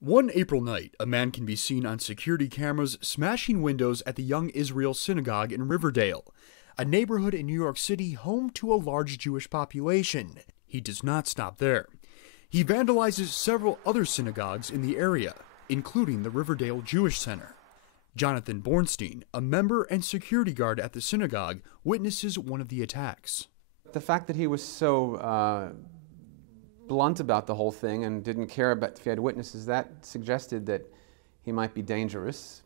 One April night, a man can be seen on security cameras smashing windows at the Young Israel Synagogue in Riverdale, a neighborhood in New York City home to a large Jewish population. He does not stop there. He vandalizes several other synagogues in the area, including the Riverdale Jewish Center. Jonathan Bornstein, a member and security guard at the synagogue, witnesses one of the attacks. The fact that he was so blunt about the whole thing and didn't care about if he had witnesses, that suggested that he might be dangerous.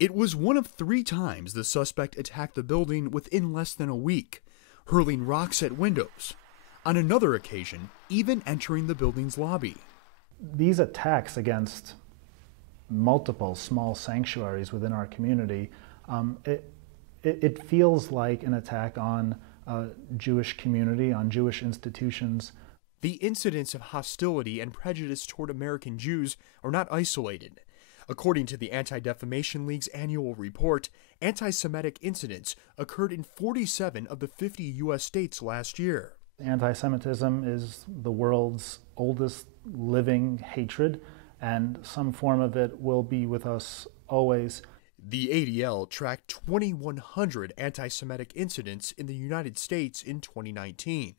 It was one of 3 times the suspect attacked the building within less than a week, hurling rocks at windows. On another occasion, even entering the building's lobby. These attacks against multiple small sanctuaries within our community, it feels like an attack on a Jewish community, on Jewish institutions. The incidents of hostility and prejudice toward American Jews are not isolated. According to the Anti-Defamation League's annual report, anti-Semitic incidents occurred in 47 of the 50 U.S. states last year. Anti-Semitism is the world's oldest living hatred, and some form of it will be with us always. The ADL tracked 2,100 anti-Semitic incidents in the United States in 2019,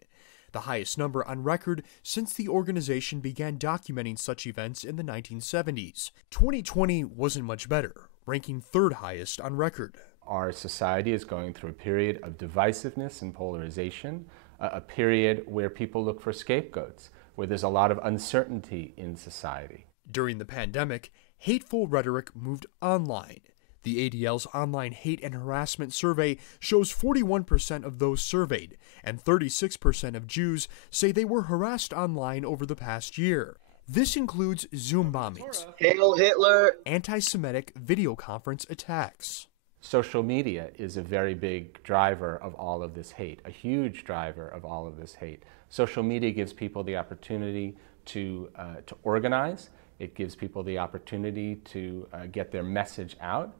the highest number on record since the organization began documenting such events in the 1970s. 2020 wasn't much better, ranking 3rd highest on record. Our society is going through a period of divisiveness and polarization, a period where people look for scapegoats, where there's a lot of uncertainty in society. During the pandemic, hateful rhetoric moved online. The ADL's online hate and harassment survey shows 41% of those surveyed and 36% of Jews say they were harassed online over the past year. This includes Zoom bombings, Hail Hitler, anti-Semitic video conference attacks. Social media is a very big driver of all of this hate, a huge driver of all of this hate. Social media gives people the opportunity to organize. It gives people the opportunity to get their message out.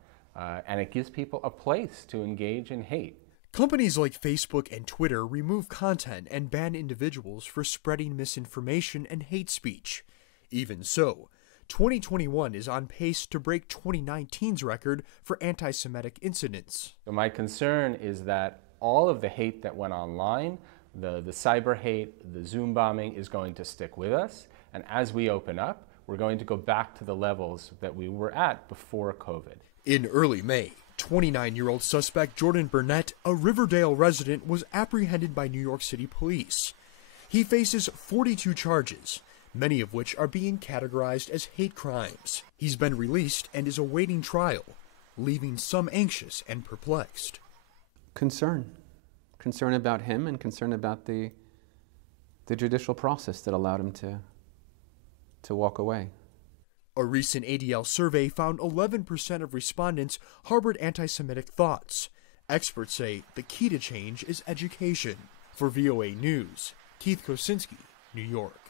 And it gives people a place to engage in hate. Companies like Facebook and Twitter remove content and ban individuals for spreading misinformation and hate speech. Even so, 2021 is on pace to break 2019's record for anti-Semitic incidents. So my concern is that all of the hate that went online, the cyber hate, the Zoom bombing is going to stick with us. And as we open up, we're going to go back to the levels that we were at before COVID. In early May, 29-year-old suspect Jordan Burnett, a Riverdale resident, was apprehended by New York City police. He faces 42 charges, many of which are being categorized as hate crimes. He's been released and is awaiting trial, leaving some anxious and perplexed. Concern about him and concern about the judicial process that allowed him to walk away. A recent ADL survey found 11% of respondents harbored anti-Semitic thoughts. Experts say the key to change is education. For VOA News, Keith Kosinski, New York.